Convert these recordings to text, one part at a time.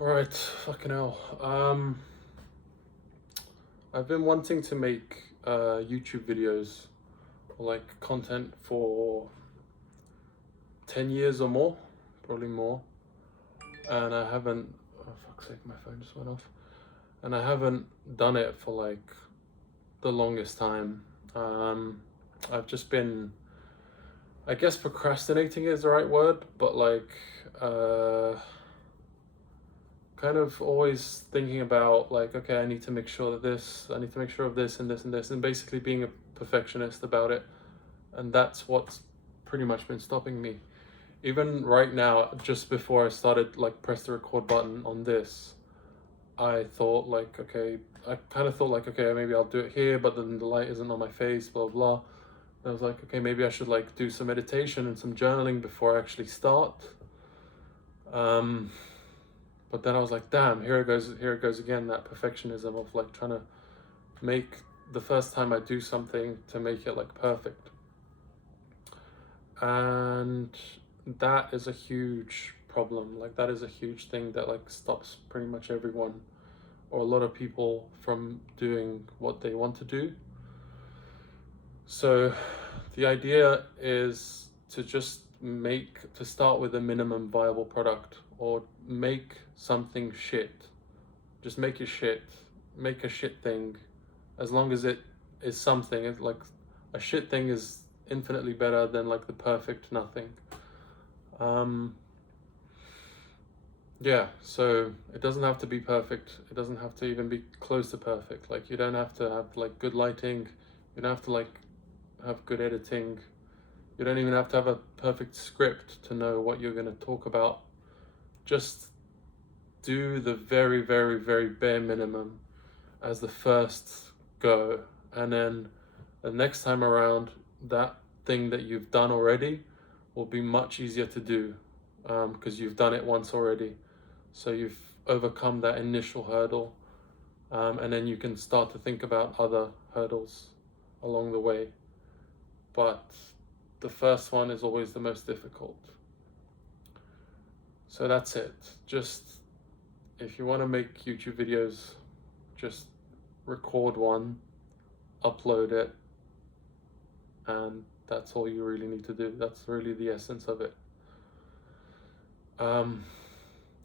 Alright, fucking hell. I've been wanting to make YouTube videos or like content for 10 years or more, probably more. And I haven't, oh fuck's sake, my phone just went off. And I haven't done it for like the longest time. I've just been, I guess procrastinating is the right word, but like, uh, kind of always thinking about like, okay, I need to make sure that I need to make sure of this and this and this, and basically being a perfectionist about it. And that's what's pretty much been stopping me. Even right now, just before I started, like, press the record button on this, I thought like, okay, I kind of thought like, okay, maybe I'll do it here, but then the light isn't on my face, blah blah. And I was like, okay, maybe I should like do some meditation and some journaling before I actually start. Um, but then I was like, damn, here it goes again, that perfectionism of like trying to make the first time I do something to make it like perfect. And that is a huge problem. Like that is a huge thing that like stops pretty much everyone or a lot of people from doing what they want to do. So the idea is to just to start with a minimum viable product or make something shit. Just make it shit. Make a shit thing. As long as it is something. It's like a shit thing is infinitely better than like the perfect nothing. Um, yeah, so it doesn't have to be perfect. It doesn't have to even be close to perfect. Like you don't have to have like good lighting. You don't have to like have good editing. You don't even have to have a perfect script to know what you're going to talk about. Just do the very, very, very bare minimum as the first go. And then the next time around, that thing that you've done already will be much easier to do because you've done it once already. So you've overcome that initial hurdle, and then you can start to think about other hurdles along the way. But the first one is always the most difficult. So that's it. Just if you want to make YouTube videos, just record one, upload it, and that's all you really need to do. That's really the essence of it.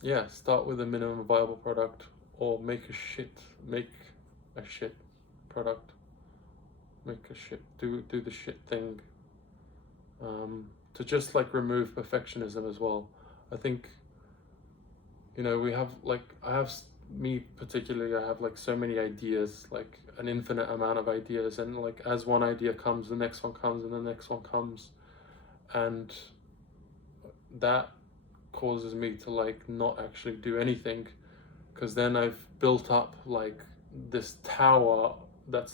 Yeah, start with a minimum viable product, or make a shit product. Do the shit thing. To just like remove perfectionism as well. I think, we have like, me particularly, I have like so many ideas, like an infinite amount of ideas, and like as one idea comes, the next one comes, and the next one comes, and that causes me to like not actually do anything, because then I've built up like this tower that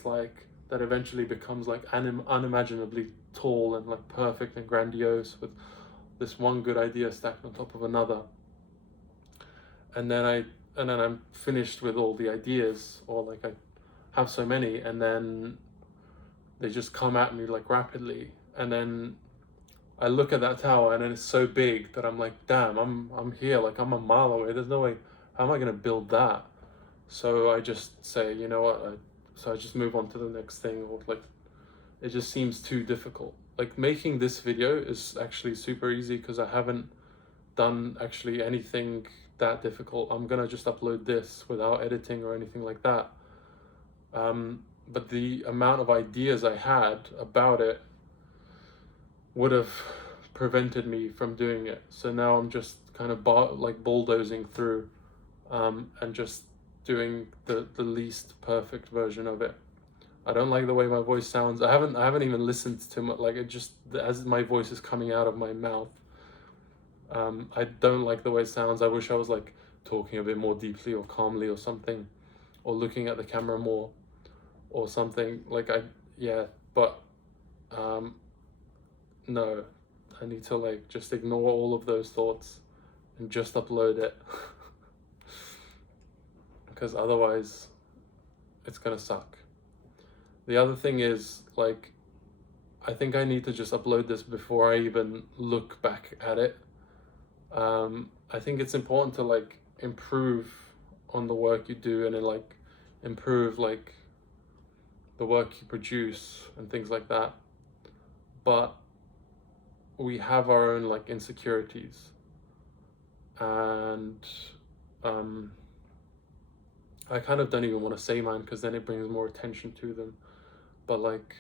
eventually becomes like unimaginably tall and like perfect and grandiose, with this one good idea stacked on top of another. And then I'm finished with all the ideas, or like I have so many, and then they just come at me like rapidly, and then I look at that tower and then it's so big that I'm like, damn, I'm here, like I'm a mile away. There's no way. How am I gonna build that? So I just say, you know what? So I just move on to the next thing, or like, it just seems too difficult. Like making this video is actually super easy because I haven't done actually anything that difficult. I'm gonna just upload this without editing or anything like that. But the amount of ideas I had about it would have prevented me from doing it. So now I'm just kind of like bulldozing through, and just doing the least perfect version of it. I don't like the way my voice sounds. I haven't even listened to much. Like, it just, as my voice is coming out of my mouth, I don't like the way it sounds. I wish I was like talking a bit more deeply or calmly or something, or looking at the camera more or something. Like, yeah, but no, I need to like just ignore all of those thoughts and just upload it. Because otherwise it's gonna suck. The other thing is, like, I think I need to just upload this before I even look back at it. I think it's important to like improve on the work you do, and then like improve like the work you produce and things like that. But we have our own like insecurities, and um, I kind of don't even want to say mine because then it brings more attention to them. But like,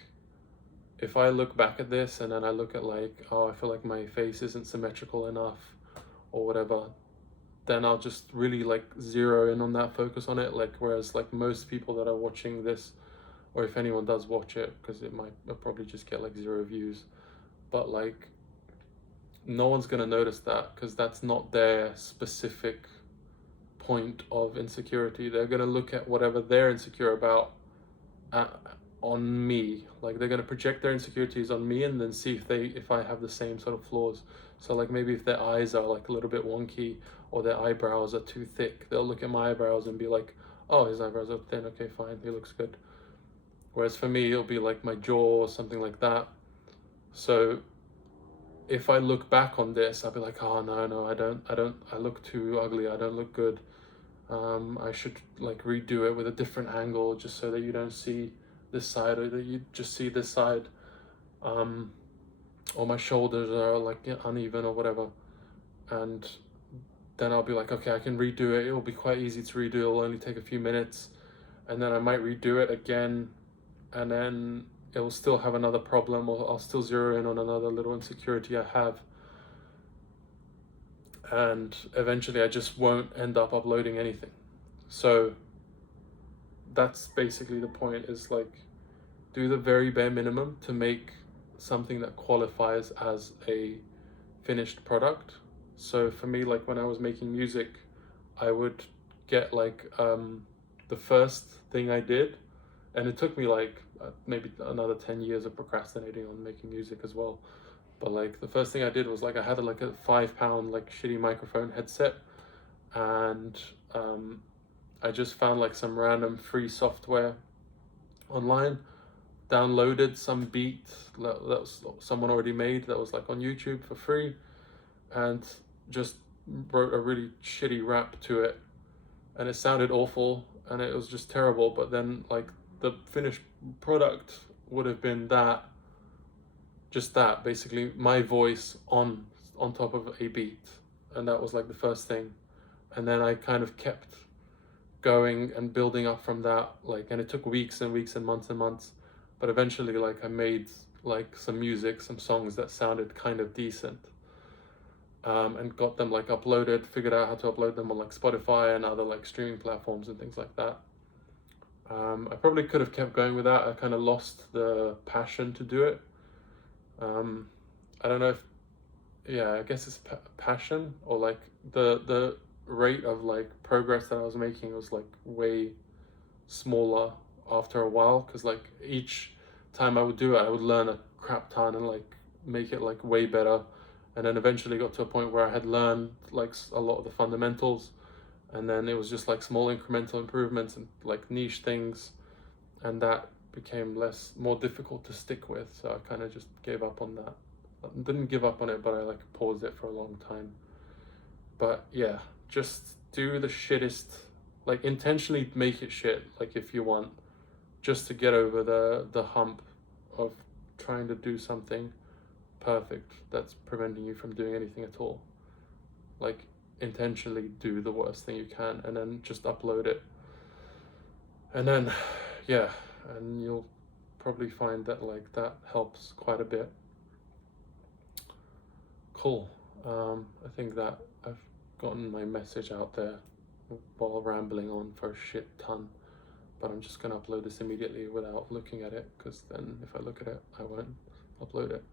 if I look back at this and then I look at like, oh, I feel like my face isn't symmetrical enough or whatever, then I'll just really like zero in on that, focus on it. Like, whereas like most people that are watching this, or if anyone does watch it, because it'll probably just get like 0 views, but like no one's gonna notice that because that's not their specific point of insecurity. They're gonna look at whatever they're insecure about uh, on me. Like, they're gonna project their insecurities on me and then see if I have the same sort of flaws. So like maybe if their eyes are like a little bit wonky or their eyebrows are too thick, they'll look at my eyebrows and be like, oh, his eyebrows are thin, okay, fine, he looks good. Whereas for me, it'll be like my jaw or something like that. So if I look back on this, I'll be like, oh no, I look too ugly, I don't look good. I should like redo it with a different angle just so that you don't see this side, or that you just see this side. Or my shoulders are like uneven or whatever. And then I'll be like, okay, I can redo it. It'll be quite easy to redo. It'll only take a few minutes. And then I might redo it again, and then it will still have another problem, or I'll still zero in on another little insecurity I have. And eventually I just won't end up uploading anything. So that's basically the point, is like, do the very bare minimum to make something that qualifies as a finished product. So for me, like when I was making music, I would get like the first thing I did, and it took me like maybe another 10 years of procrastinating on making music as well. But like the first thing I did was like I had like a £5 like shitty microphone headset, and I just found like some random free software online, downloaded some beat that was someone already made that was like on YouTube for free, and just wrote a really shitty rap to it, and it sounded awful and it was just terrible. But then like the finished product would have been that, just that, basically my voice on top of a beat, and that was like the first thing. And then I kind of kept going and building up from that, like, and it took weeks and weeks and months, but eventually like I made like some music, some songs that sounded kind of decent, and got them like uploaded, figured out how to upload them on like Spotify and other like streaming platforms and things like that. I probably could have kept going with that. I kind of lost the passion to do it. I don't know if, yeah, I guess it's passion, or like the rate of like progress that I was making was like way smaller after a while, because like each time I would do it, I would learn a crap ton and like make it like way better, and then eventually got to a point where I had learned like a lot of the fundamentals, and then it was just like small incremental improvements and like niche things, and that became more difficult to stick with. So I kind of just gave up on that. I didn't give up on it, but I like paused it for a long time. But yeah, just do the shittest, like intentionally make it shit, like if you want, just to get over the hump of trying to do something perfect that's preventing you from doing anything at all. Like, intentionally do the worst thing you can and then just upload it. And then yeah, and you'll probably find that like that helps quite a bit. Cool. I think that I've gotten my message out there while rambling on for a shit ton, but I'm just going to upload this immediately without looking at it, because then if I look at it I won't upload it.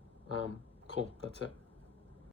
Cool, that's it.